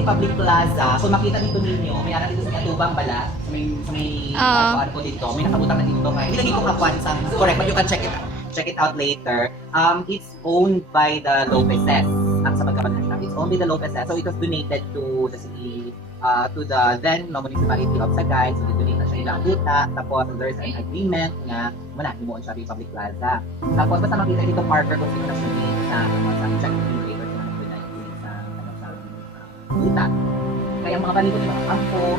City Public Plaza, kung makita dito ninyo, may ara dito sa Katubang bala, sa may ano po dito, may nakabutang na dito kay. Hindi ko kapuan sa correct, but you can check it out later. It's owned by the Lopezes. Ang sa pagkabalan siya, it's owned by the Lopezes. So it was donated to the city, to the then municipality of Sagay. So donate na siya ilang duta. Tapos there's an agreement nga wala, himuon siya sa Public Plaza. Tapos basta makita dito Parker kung sino na siya sa check later sa duta. Kaya ang mga palibot ng mga kampo,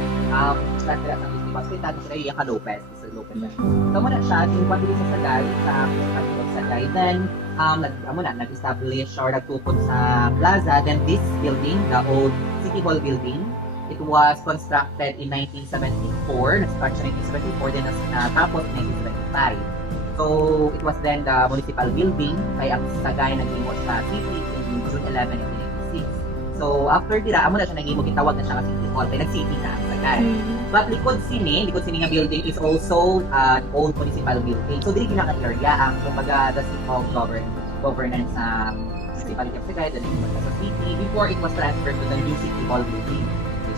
stranded at ang City Hospital, sila yung Yaka Lopez, Mr. Lopez. So muna siya, sinupan dito sa Sagay, sa municipality of Sagay. Then, nag-establish or nagtupod sa plaza. Then this building, the old City Hall building, it was constructed in 1974. Nag-start siya 1974, then natapos 1975. So, it was then the municipal building, kaya ang Sagay nag-imot sa city in June 11, 1986. So, after tira, amo na siya nag-imot, itawag na siya nga City Hall, kaya nag-city na Sagay. But likod sini nga building is also an old municipal building. So, dili kinaka-area ang kumbaga the seat of governance sa municipality of Sagay, then sa city, before it was transferred to the new City Hall building.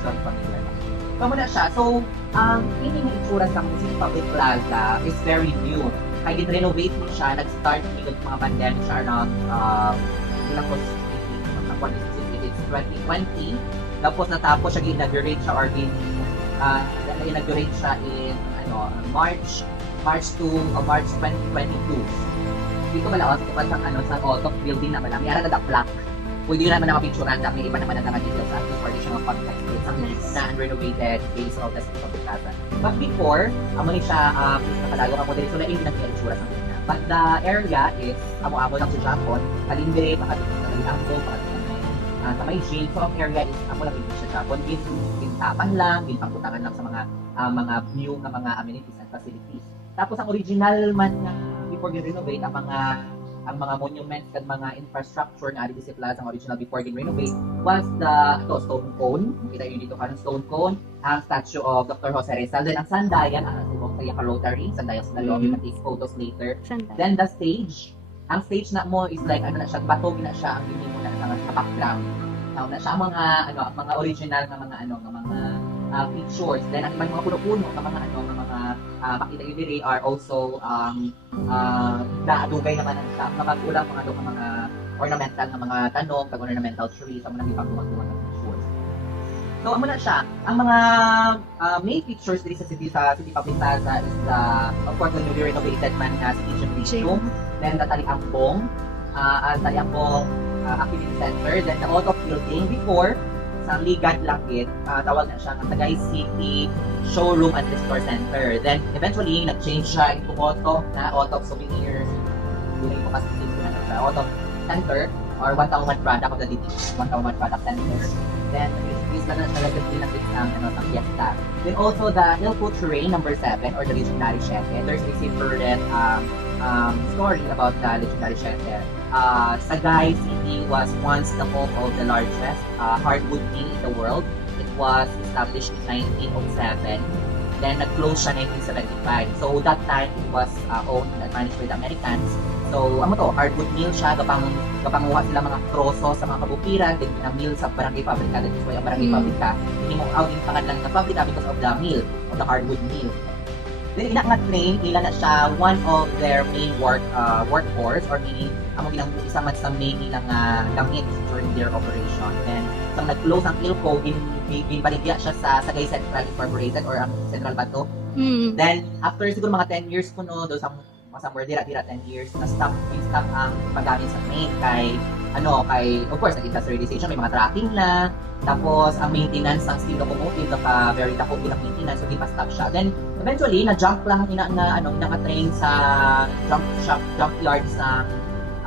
Very familiar. So muna siya. So, hindi na itsura sa City Public Plaza is very new. Kaya din-renovate mo siya, nag-start with mga pandemic siya around ilang po it's 2020. Tapos natapos siya, inaugurate siya or inaugurate siya in March 2022. Dito malawas ko pa sa Otop building na malami. Ara na plaque. Pwede naman na mapicturean na may iba naman na dito sa additional context with some na unrenovated base of the City Public Plaza. But before, amo ni siya nakalago ako dito so na hindi nagkitsura sa kanya. But the area is amo-amo lang sa Japon, kalindre, pakadito sa Kaliambo, pakadito sa may Jane. So ang area is amo lang dito sa Japon, gintapan lang, ginpaputangan lang sa mga new na mga amenities and facilities. Tapos ang original man na before gi-renovate ang mga monuments at mga infrastructure na Adibisi Plaza ang original before renovate was the stone cone. Kita yun dito kanang stone cone, ang statue of Dr. Jose Rizal. Then ang sandayan, ang nasubok sa Yaka Rotary, sandayan sa lobby, take photos later. Then the stage, ang stage na mo is like na siya, bato na siya ang hindi mo na sa background. Now na siya mga original na mga pictures. Then ang mga puno-puno ng mga makita yun diri are also naadugay naman ang siya. Nakagulang mga ornamental na mga tanong, ornamental trees, ang mga ipagdumag-dumag na pictures. So, amo na siya. Ang mga main pictures diri sa City Public Plaza is of course, the newly renovated man na City Gymnasium, then the Taliambong Activity Center, then the Otop building before sa Ligad Lakit, tawag na siya ng Sagay City Showroom and Store Center. Then eventually nag-change siya into Otop Souvenirs. Hindi ko kasi sa Otop Center or 1,000 product of the DT, 1,000 product center. Then is na siya ng fiesta. Then also the Ilpo Terrain number 7 or the Legendary Chef. There's a separate story about the Legendary Chef. Sagay City was once the home of the largest hardwood mill in the world. It was established in 1907. Then nag-close siya 1975. So that time it was owned and managed by the Americans. So hardwood mill siya, kapanguha sila mga troso sa mga kabukiran, then pinamill sa barangay pabrika. That is why ang barangay pabrika, hindi mo out yung pangalan ng pabrika because of the mill, of the hardwood mill. Then ina nga train, ila na siya one of their main workforce or meaning amo bilang isa man sa main nilang gamit during their operation. Then sa nag-close ang Ilco, ginbaligya siya sa Sagay Central Incorporated or ang Central Bato. Then after siguro mga 10 years kuno, do somewhere dira 10 years na stop ang paggamit sa main kay of course nag-industrialization, may mga tracking na. Tapos, ang maintenance ng steam locomotive, very dako bilang maintenance, so di pa stop siya. Then, eventually, na-jump lang naka-train sa junkyards ng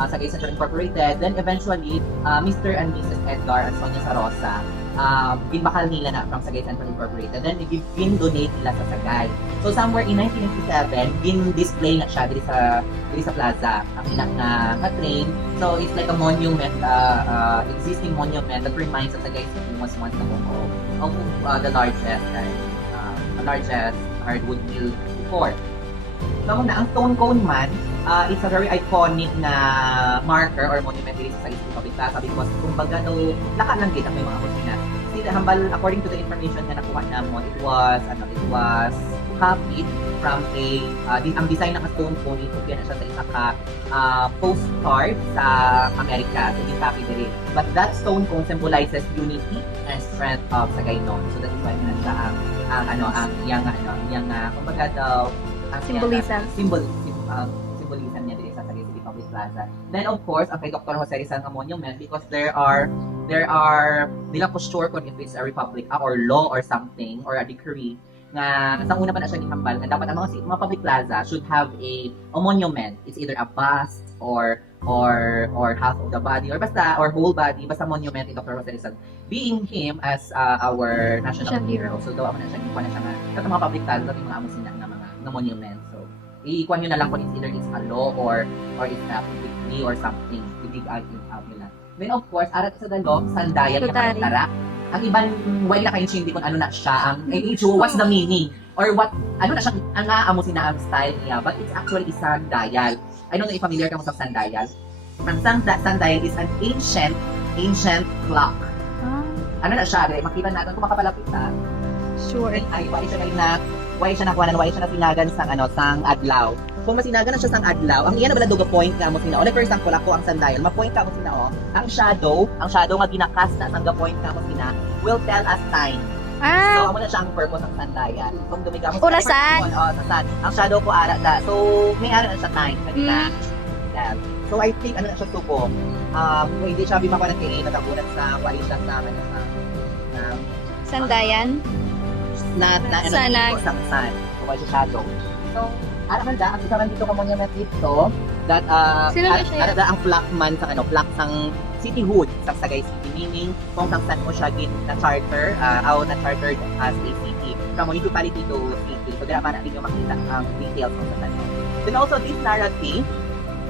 Sagay Central Incorporated. Then, eventually, Mr. and Mrs. Edgar at Sonia Sarosa, binbakal nila na from Sagay Central Incorporated. Then, bin-donate nila sa Sagay. So, somewhere in 1997, bin-display na siya dito sa plaza, ang ilang na-train. So, it's like a monument, existing monument that reminds us Sagay City was once the home of the largest hardwood mill before. So, ang stone cone man, it's a very iconic na marker or monument dito sa Sagay City Public Plaza because kumbaga laka lang kita may mga kusina. hambal, according to the information na nakuha namon, it was copied from ang design ng stone cone, ikopya na siya sa isa ka postcard sa Amerika. So, gin-copy din. But that stone cone symbolizes unity and strength of Sagaynon. So, that is why na siya kumbaga daw, Symbolism. Symbolism niya din sa Sagay City Public Plaza. Then, of course, ang kay Dr. Jose Rizal nga monument, because there are, di lang ko sure kung if it's a republic or law or something, or a decree, nga sa una pa na siya ni hambal nga dapat ang mga public plaza should have a monument. It's either a bust or half of the body or whole body, basta monument ni Dr. Jose Rizal, being him as our national hero. So daw ako na siya ikuha na siya nga sa mga public plaza yung mga amusin na mga monument. So ikuha nyo na lang kung it's either it's a law or it's a decree or something. Big argument out nila. Then of course, arat sa dalog, sandayan yung tarak. Ang ibang way na kayo hindi kung ano na siya, what's the meaning? Or what, ano na siya, ang aamusin na ang style niya, but it's actually isang dial. I don't know if familiar ka mo sa sundial. Ang sundial is an ancient clock. Ano na siya, makita natin kung makapalapit na. Sure. Ay, why siya sinagan sang adlaw. Kung masinagan na siya sang adlaw, ang iyan na bala doga point ka mo sina. O like for example, ako ang sundial, ma-point ka mo sina ang shadow nga ginakas na sang point ka mo sina will tell us time. So, amo na siya ang purpose ng sundial. Kung dumiga mo sa sun. Sa sun. Ang shadow ko ara da. So, may ara na siya time kanina. So, I think ano na siya suko. Hindi siya bimakuha ng kini natagunan sa wali siya sa Sandayan. Sa sun. So, wala siya shadow. So, ara man da, ang isa man dito ka monument dito that ara da ang plaque man sa plaque sang cityhood sa Sagay City, meaning kung saan mo siya na charter na chartered as a city from municipality to city. So dira man ninyo makita ang details ng sa tanong. Then also this narrative,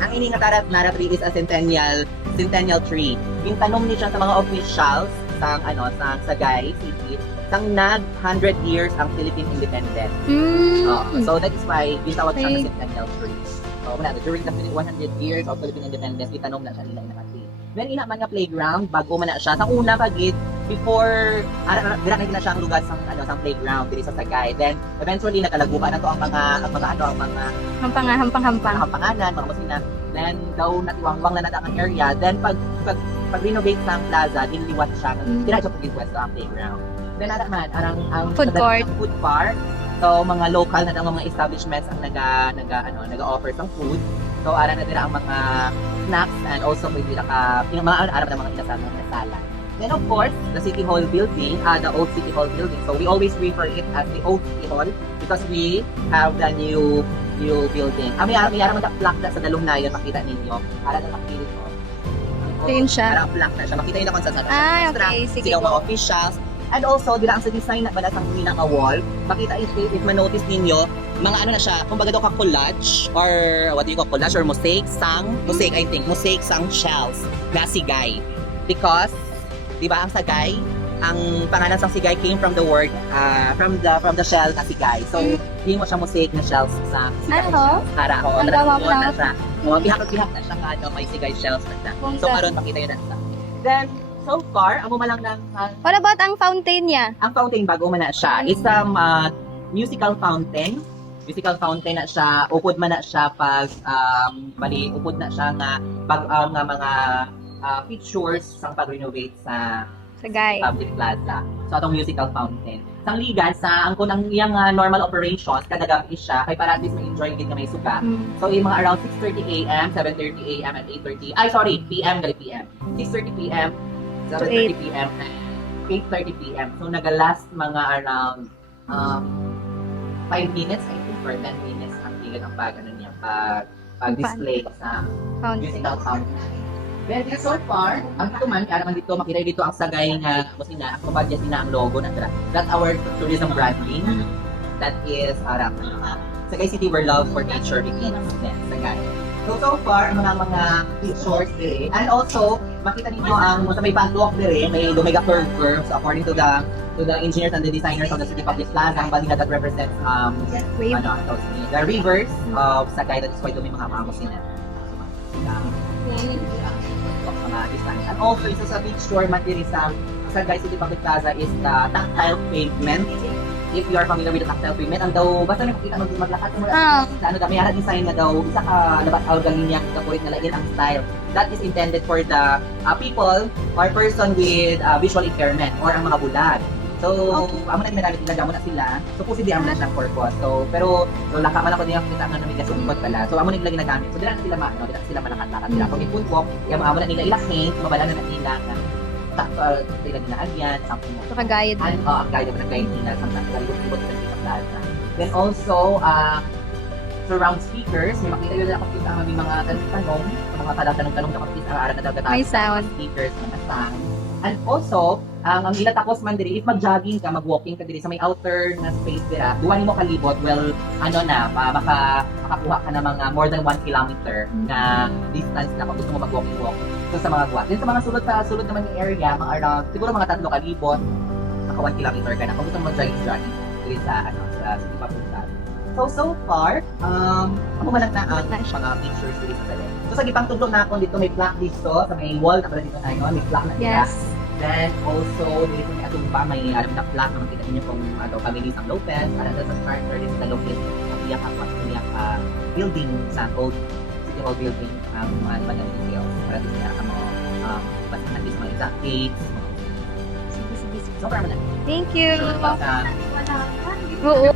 ang ini nga narrative is a centennial tree. Gintanom ni siya sa mga officials sa Sagay City sang 100 years ang Philippine independence. So that is why gitawag siya na centennial tree. So during the 100 years of Philippine independence, gitanom na siya nila na tree. Then ina man nga playground bago man na siya sa una pagit before dira na siya ang lugar sang playground diri sa Sagay. Then eventually nagalaguan na to ang mga hampanganan, mga musina. Then daw natiwangwang na ang area. Then pag renovate sa plaza, dinliwat siya. Dira siya pag-pwesto ang playground. Then ang food court. Food park. So mga local na mga establishments ang naga-offer ng food. So ara na dira ang mga snacks and also may dira ka mga mga inasamang na sala. Then of course, the City Hall building, the old City Hall building. So we always refer it as the old City Hall because we have the new building. May ara plaque sa dalong na yun, makita ninyo. Ara na makilit ko. Clean siya. Ara plaque na siya. Makita niyo na kung saan okay. Sige sila mga officials. And also, dila ang sa design na bala sa minang wall, makita if ma-notice ninyo, mga na siya, kumbaga daw ka collage or what do you call collage or mosaic sang shells na sigay. Because, di ba ang sagay, ang pangalan sa sigay came from the word, from the shell na sigay. So, hindi mo siya mosaic na shells sa sigay. Para ho, na siya. Bihak na siya ka, may sigay shells na siya. So, karon makita yun na siya. Then, so far, amo man lang ng what about ang fountain niya? Ang fountain bago man na siya. It's musical fountain. Musical fountain na siya. Upod man na siya pag upod na siya nga pag mga features sa pag-renovate sa Sagay public plaza. So atong musical fountain. Sang ligan sa ang kunang iyang normal operations kada gabi siya kay para at least ma-enjoy gid nga may suga. So yung mga around 6:30 AM, 7:30 AM and 8:30. PM gali PM. 6:30 PM 7:30 PM and 8:30 PM. So nagalast mga around 5 minutes I think or 10 minutes ang tigil ang pag-display sa musical fountain. Well, so far, ang dito man, kaya naman dito, makita dito ang sagay nga, ang kumpanya sina ang logo na that's our tourism branding. That is, Sagay City where love for nature begins. Then, Sagay. So far, ang mga pictures dire. And also, makita ninyo ang sa may padlock dire, may Omega curve. So according to the engineers and the designers of the City Public Plaza, ang bali that represents the rivers of Sagay. That is why may mga sina. And also, isa sa beach tour man diri sa sa guys, City Public Plaza is the tactile pavement. If you are familiar with the tactile pavement, ang daw, basta may makita maglakad mo sa ano, may design na daw, isa ka dapat alga linya, kapulit na lain ang style. That is intended for the people or person with visual impairment or ang mga bulag. So, amo na ginamit nila, amo na sila. So, posible amo na siyang purpose. So, pero, so, laka man ako niya kita ang namigas ng ikot pala. So, amo na nila ginagamit. So, dila sila maano, dila sila malakat-lakat sila. Kung ipunpok, yung amo na nila ilahin, mabala na nila na sila nila agyan, something like Ito ka-guide. and ang guide naman ng guide nila sometimes kalibot-libot ng City Plaza. Then also, surround speakers, may makita yun na kapit ang aming mga tanong, mga tanong-tanong na kapit ang araw na talaga May sound. speakers, mga sound. And also, ang ila tapos man diri, if mag-jogging ka, mag-walking ka diri sa may outer na space dira, duwa nimo kalibot, well, ano na, makakuha ka na mga more than 1 kilometer na distance na kung gusto mo mag-walking-walk. So sa mga guwa. Then sa mga sulod naman yung area, mga around, siguro mga 3 kalibot, naka 1 kilometer ka na kung gusto mo mag-jogging diri sa, sa City Public Plaza. So far, ako man lang na ang mga pictures dito sa dali. So sa gipang tudlo na ako dito, may plaque dito, sa may wall na pala dito na yun, may plaque na dito. Yes. Then also, dito may atong pa, may alam na plaque na makita niyo kung family ng Lopez, para sa charter dito sa Lopez, ang iyak building sa old City Hall building, mga details, para dito na mo, basta dito mga exact dates. Sige. So, para mo na. Thank you. Welcome. Oo.